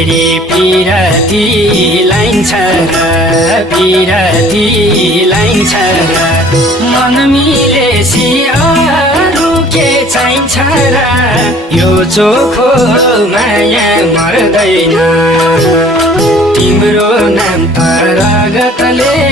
फेरि पिरती लाइन्छ र पिरती लाइन्छ र मन मिलेसी अरू के चाहिन्छ र यो चोखो माया मर्दैन तिम्रो नाम त रगतले